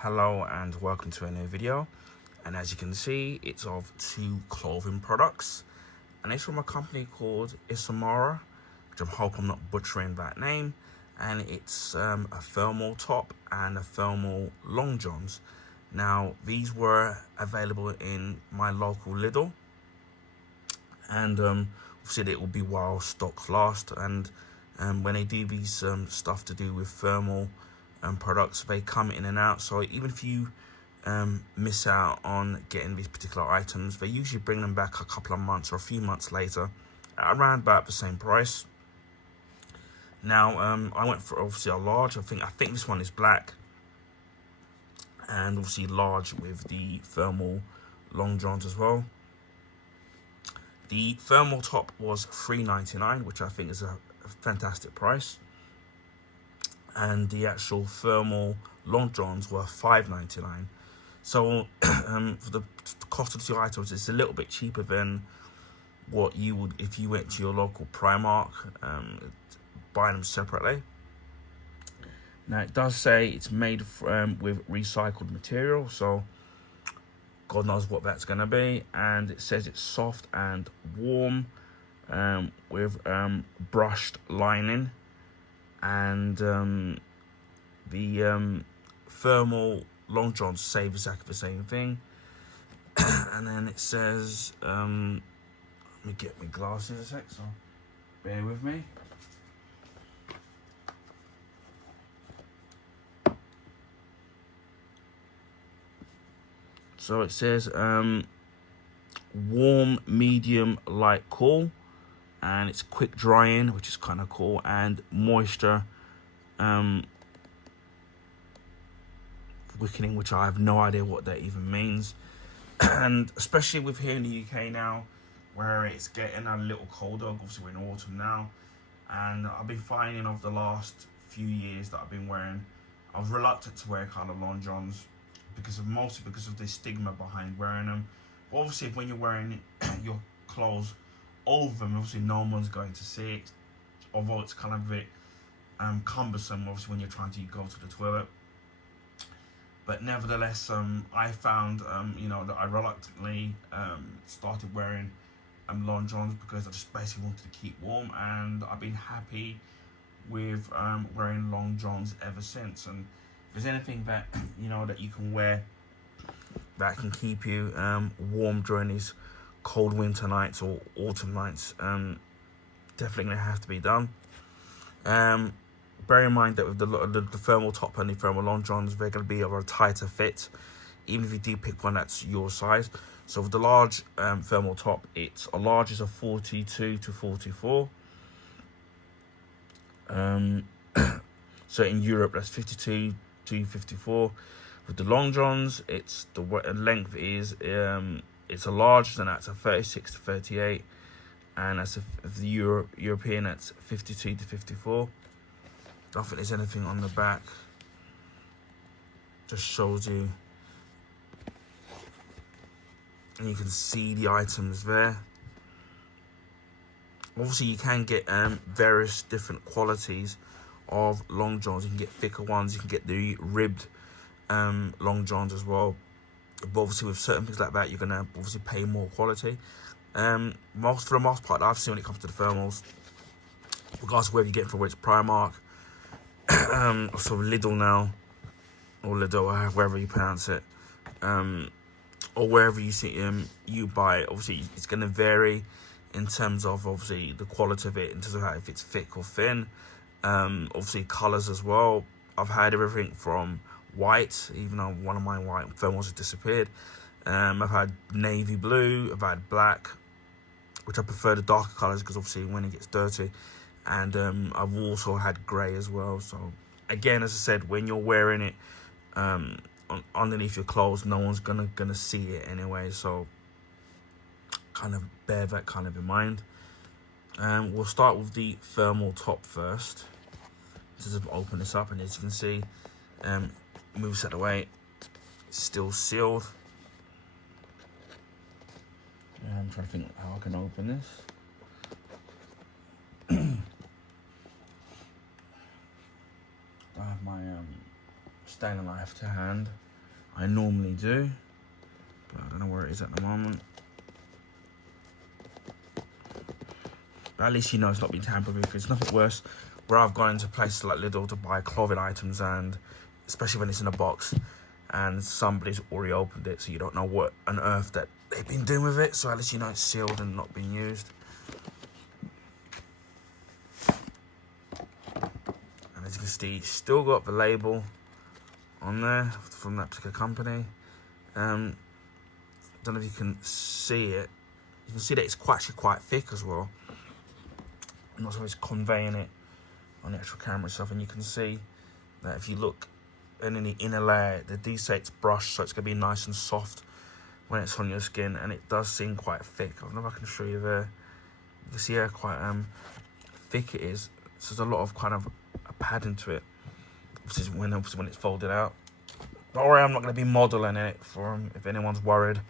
Hello and welcome to a new video, and as you can see it's of two clothing products, and it's from a company called Esmara, which I'm hoping I'm not butchering that name, and it's a thermal top and a thermal long johns. Now these were available in my local Lidl, and obviously it will be while stocks last, and when they do these stuff to do with thermal products, they come in and out. So even if you miss out on getting these particular items, they usually bring them back a couple of months or a few months later at around about the same price. Now I went for obviously a large. I think this one is black, and obviously large with the thermal long johns as well. The thermal top was $3.99, which I think is a fantastic price, and the actual thermal long johns were $5.99. So for the cost of the two items, it's a little bit cheaper than what you would if you went to your local Primark, buying them separately. Now it does say it's made with recycled material, so God knows what that's going to be. And it says it's soft and warm, with brushed lining, and the thermal long johns say exactly the same thing. And then it says, let me get my glasses a sec, so bear with me. So it says warm, medium, light, cool, and it's quick drying, which is kind of cool, and moisture wicking, which I have no idea what that even means. And especially with here in the UK now, where it's getting a little colder, obviously we're in autumn now, and I've been finding over the last few years that I've been wearing, I was reluctant to wear kind of long johns mostly because of the stigma behind wearing them. But obviously when you're wearing your clothes over them, obviously no one's going to see it, although it's kind of a bit cumbersome obviously when you're trying to go to the toilet. But nevertheless, I found that I reluctantly started wearing long johns because I just basically wanted to keep warm, and I've been happy with wearing long johns ever since. And if there's anything that that you can wear that can keep you warm during these cold winter nights or autumn nights, definitely gonna have to be done. Bear in mind that with the thermal top and the thermal long johns, they're going to be of a tighter fit, even if you do pick one that's your size. So with the large thermal top, it's a large is a 42 to 44. So in Europe, that's 52 to 54. With the long johns, it's the length is it's a large, and that's a 36 to 38, and that's the European, that's 52 to 54. I don't think there's anything on the back. Just shows you, and you can see the items there. Obviously you can get various different qualities of long johns. You can get thicker ones, you can get the ribbed long johns as well, but obviously with certain things like that you're gonna obviously pay more quality. For the most part I've seen when it comes to the thermals, regardless of whether you get it from, whether it's Primark, so Lidl now, or Lidl, wherever you pronounce it, or wherever you see you buy it, obviously it's going to vary in terms of obviously the quality of it, in terms of how, if it's thick or thin, obviously colours as well. I've had everything from white, even though one of my white thermals has disappeared. I've had navy blue, I've had black, which I prefer the darker colours because obviously when it gets dirty. And I've also had grey as well. So again, as I said, when you're wearing it underneath your clothes, no one's gonna see it anyway. So kind of bear that kind of in mind. We'll start with the thermal top first. Just open this up, and as you can see, move this out of the way. It's still sealed. I'm trying to think how I can open this. I have my Stainer knife to hand. I normally do, but I don't know where it is at the moment. But at least you know it's not been tampered with. It's nothing worse where I've gone into places like Lidl to buy clothing items, and especially when it's in a box and somebody's already opened it, so you don't know what on earth that they've been doing with it. So at least you know it's sealed and not being used. And as you can see, still got the label on there from that particular company. Don't know if you can see it. You can see that it's actually quite thick as well. And also it's conveying it on the actual camera itself, and you can see that if you look in the inner layer, the D6 brush, so it's going to be nice and soft when it's on your skin, and it does seem quite thick. I don't know if I can show you there. You can see how quite thick it is. So there's a lot of kind of a padding to it, obviously when it's folded out. Don't worry, I'm not going to be modelling it for them if anyone's worried.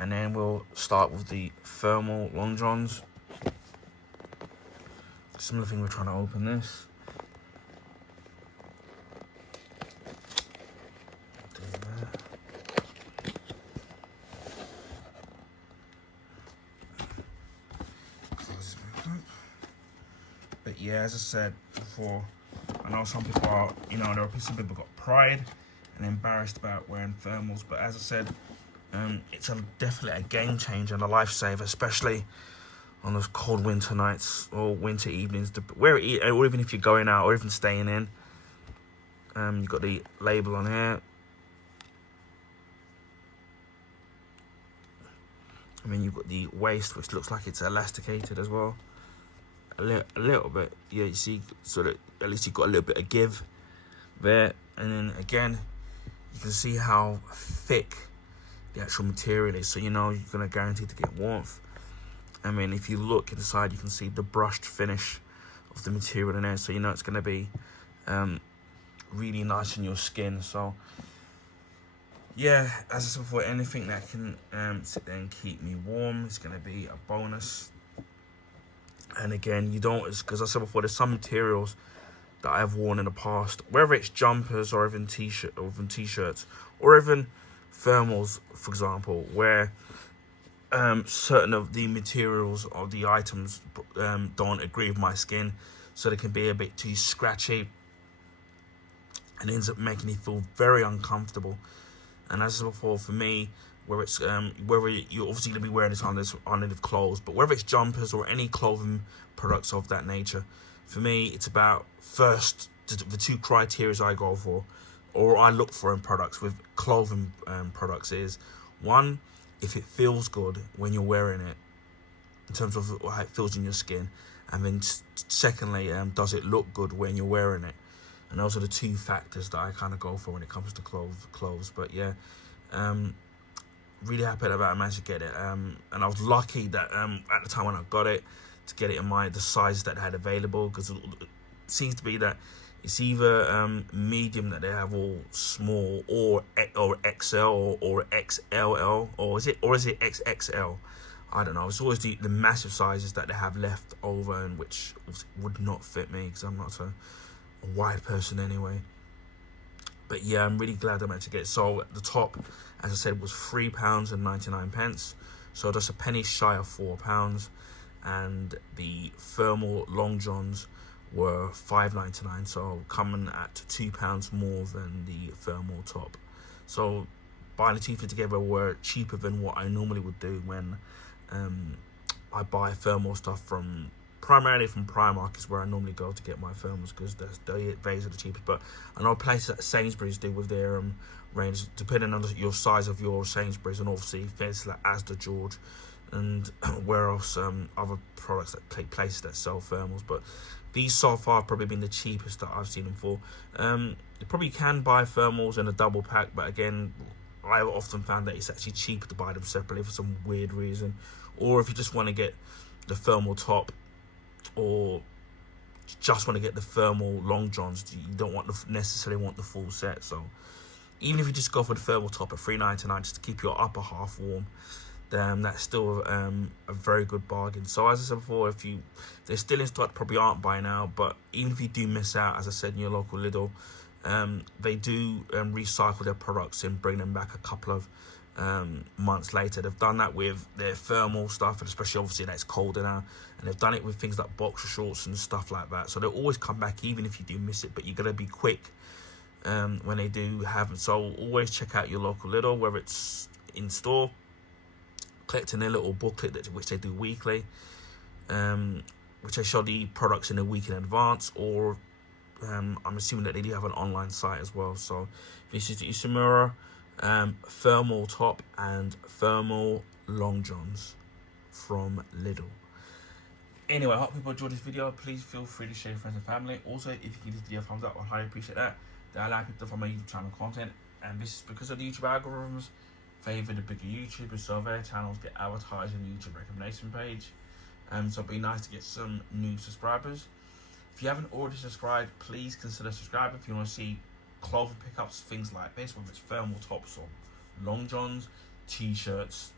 And then we'll start with the thermal long johns. Similar thing, we're trying to open this. Do that. Close it back up. But yeah, as I said before, I know some people are, you know, there are some people got pride and embarrassed about wearing thermals, but as I said, it's definitely a game changer and a lifesaver, especially on those cold winter nights or winter evenings, or even if you're going out or even staying in. You've got the label on here. I mean, you've got the waist, which looks like it's elasticated as well. A little bit, yeah, you see, so that at least you've got a little bit of give there. And then again, you can see how thick the actual material is, so you know you're going to guarantee to get warmth. I mean, if you look inside, you can see the brushed finish of the material in there, so you know it's going to be really nice on your skin. So yeah, as I said before, anything that can sit there and keep me warm is going to be a bonus. And again, you don't, because I said before, there's some materials that I've worn in the past, whether it's jumpers or even t-shirts or even thermals, for example, where certain of the materials or the items don't agree with my skin, so they can be a bit too scratchy and ends up making me feel very uncomfortable. And as I said before, for me, whether it's whether you're obviously going to be wearing this underneath clothes, but whether it's jumpers or any clothing products of that nature, for me it's about first the two criteria I go for, or I look for in products with clothing products, is one, if it feels good when you're wearing it in terms of how it feels in your skin, and then secondly, does it look good when you're wearing it? And those are the two factors that I kind of go for when it comes to clothes. But yeah, really happy that I managed to get it, and I was lucky that at the time when I got it, to get it in the size that they had available, because it seems to be that it's either medium that they have, or small, or XL or XLL, or is it XXL? I don't know. It's always the massive sizes that they have left over, and which would not fit me because I'm not a wide person anyway. But yeah, I'm really glad I managed to get it. So at the top, as I said, was £3.99, so just a penny shy of £4. And the thermal long johns were £5.99, so coming at £2 more than the thermal top. So buying the two together were cheaper than what I normally would do when I buy thermal stuff primarily from Primark, is where I normally go to get my thermals, because those are the cheapest. But I know places like Sainsbury's do with their range, depending on your size of your Sainsbury's, and obviously places like Asda, George, and where else, other products that take places that sell thermals. But these so far have probably been the cheapest that I've seen them for. You probably can buy thermals in a double pack, but again, I've often found that it's actually cheaper to buy them separately for some weird reason. Or if you just want to get the thermal top, or just want to get the thermal long johns, you don't necessarily want the full set. So even if you just go for the thermal top at £3.99 just to keep your upper half warm, then that's still a very good bargain. So as I said before, if they're still in stock, probably aren't by now, but even if you do miss out, as I said, in your local Lidl, They do recycle their products and bring them back a couple of months later. They've done that with their thermal stuff, and especially obviously that's colder now, and they've done it with things like boxer shorts and stuff like that. So they'll always come back even if you do miss it, but you got to be quick when they do have them. So always check out your local Lidl, whether it's in store, collecting their little booklet which they do weekly, which they show the products in a week in advance, or I'm assuming that they do have an online site as well. So this is the Esmara thermal top and thermal long johns from Lidl. Anyway, I hope people enjoyed this video. Please feel free to share with friends and family. Also, if you give this video a thumbs up, I highly appreciate that. That allows people to find my YouTube channel content, and this is because of the YouTube algorithms favor the bigger YouTubers, so their channels get advertised in the YouTube recommendation page. So it'd be nice to get some new subscribers. If you haven't already subscribed, please consider subscribing if you want to see clothing pickups, things like this, whether it's thermal tops or long johns, t-shirts,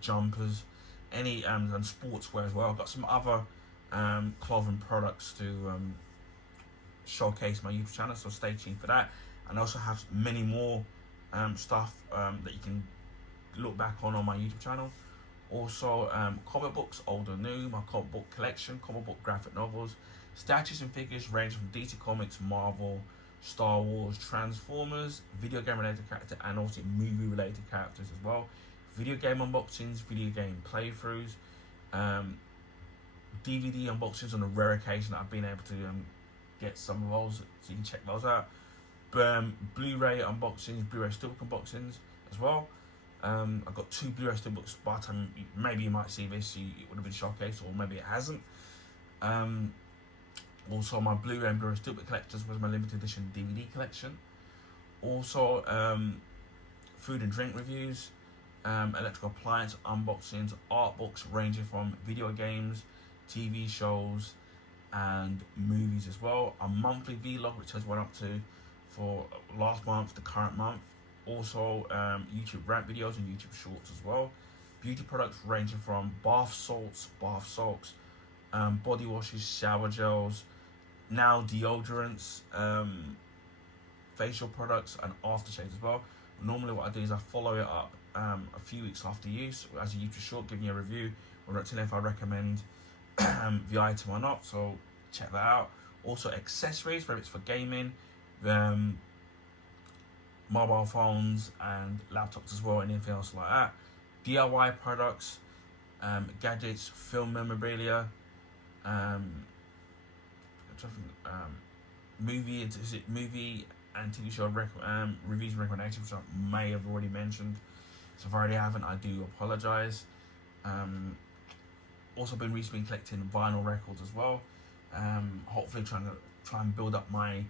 jumpers, any and sportswear as well. I've got some other clothing products to showcase my YouTube channel, so stay tuned for that. And I also have many more stuff that you can look back on my YouTube channel. Also comic books, old or new, my comic book collection, comic book graphic novels, statues and figures ranging from DC Comics, Marvel, Star Wars, Transformers, video game related character, and also movie related characters as well. Video game unboxings, video game playthroughs, DVD unboxings on a rare occasion that I've been able to get some of those, so you can check those out. Blu-ray unboxings, Blu-ray steelbook unboxings as well. I've got 2 Blu-ray steelbooks. By the time maybe you might see this, it would have been showcased, or maybe it hasn't. Also, my Blu-ray and Blu-ray steelbook collectors was my limited edition DVD collection. Also, food and drink reviews, electrical appliance unboxings, art books ranging from video games, TV shows, and movies as well. A monthly vlog which has went up to for last month, the current month. Also YouTube rant videos and YouTube shorts as well. Beauty products ranging from bath salts, bath soaks, body washes, shower gels, now deodorants, facial products, and aftershaves as well. Normally what I do is I follow it up a few weeks after use as a YouTube short, giving you a review or to know if I recommend the item or not, so check that out. Also accessories, whether it's for gaming, mobile phones and laptops as well, and anything else like that. DIY products, gadgets, film memorabilia, movie and TV show reviews and recommendations, which I may have already mentioned. So if I already haven't, I do apologise. Also been recently collecting vinyl records as well. Hopefully try and build up my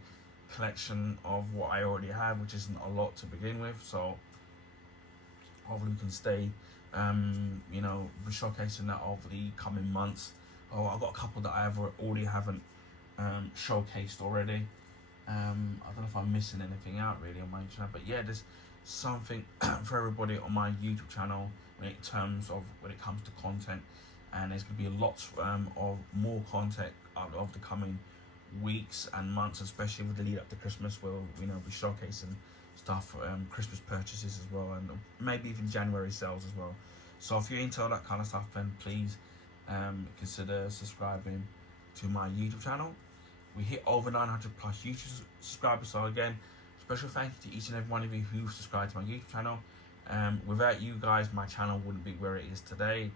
collection of what I already have, which isn't a lot to begin with. So hopefully we can stay, be showcasing that over the coming months. Oh, I've got a couple that I already haven't showcased already. I don't know if I'm missing anything out really on my channel, but yeah, there's something for everybody on my YouTube channel when it comes to content, and there's going to be lots of more content out of the coming weeks and months, especially with the lead up to Christmas. We'll be showcasing stuff for Christmas purchases as well, and maybe even January sales as well. So if you're into all that kind of stuff, then please consider subscribing to my YouTube channel. We hit over 900 plus YouTube subscribers, so again, special thank you to each and every one of you who subscribed to my YouTube channel. Without you guys, my channel wouldn't be where it is today.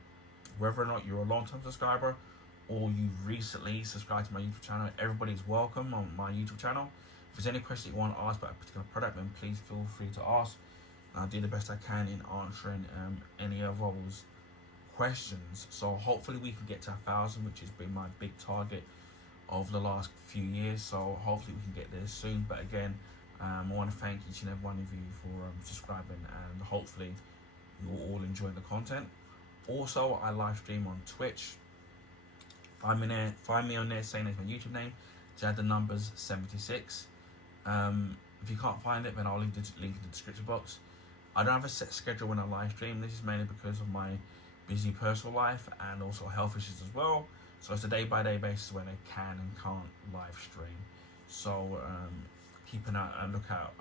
Whether or not you're a long-term subscriber or you've recently subscribed to my YouTube channel, everybody's welcome on my YouTube channel. If there's any question you want to ask about a particular product, then please feel free to ask. I'll do the best I can in answering any of those questions. So hopefully we can get to 1,000, which has been my big target over the last few years. So hopefully we can get there soon. But again, I want to thank each and every one of you for subscribing, and hopefully you'll all enjoy the content. Also, I live stream on Twitch. Find me on there, saying it's my YouTube name. Just add the numbers 76. If you can't find it, then I'll leave the link in the description box. I don't have a set schedule when I live stream. This is mainly because of my busy personal life and also health issues as well. So it's a day-by-day basis when I can and can't live stream. So keep a lookout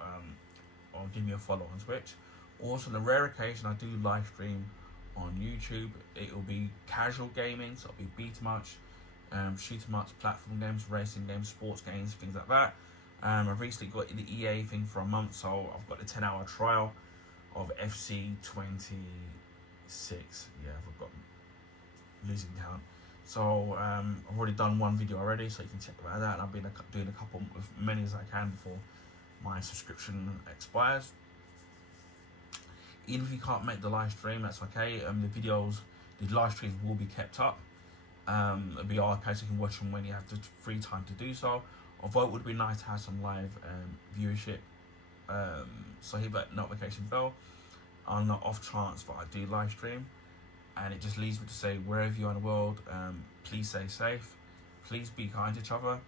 or give me a follow on Twitch. Also, on the rare occasion I do live stream on YouTube, it will be casual gaming, so it'll be beat 'em ups, shoot 'em ups, platform games, racing games, sports games, things like that. I've recently got the EA thing for a month, so I've got the 10-hour trial of FC 26. Yeah, I've got losing count. So I've already done one video already, so you can check that out. And I've been doing a couple, as many as I can before my subscription expires. Even if you can't make the live stream, that's okay. The live streams will be kept up. It'll be archived, so you can watch them when you have the free time to do so. Although it would be nice to have some live viewership, so hit that notification bell on the off chance that I do live stream. And it just leads me to say, wherever you are in the world, please stay safe, please be kind to each other,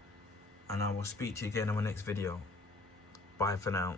and I will speak to you again in my next video. Bye for now.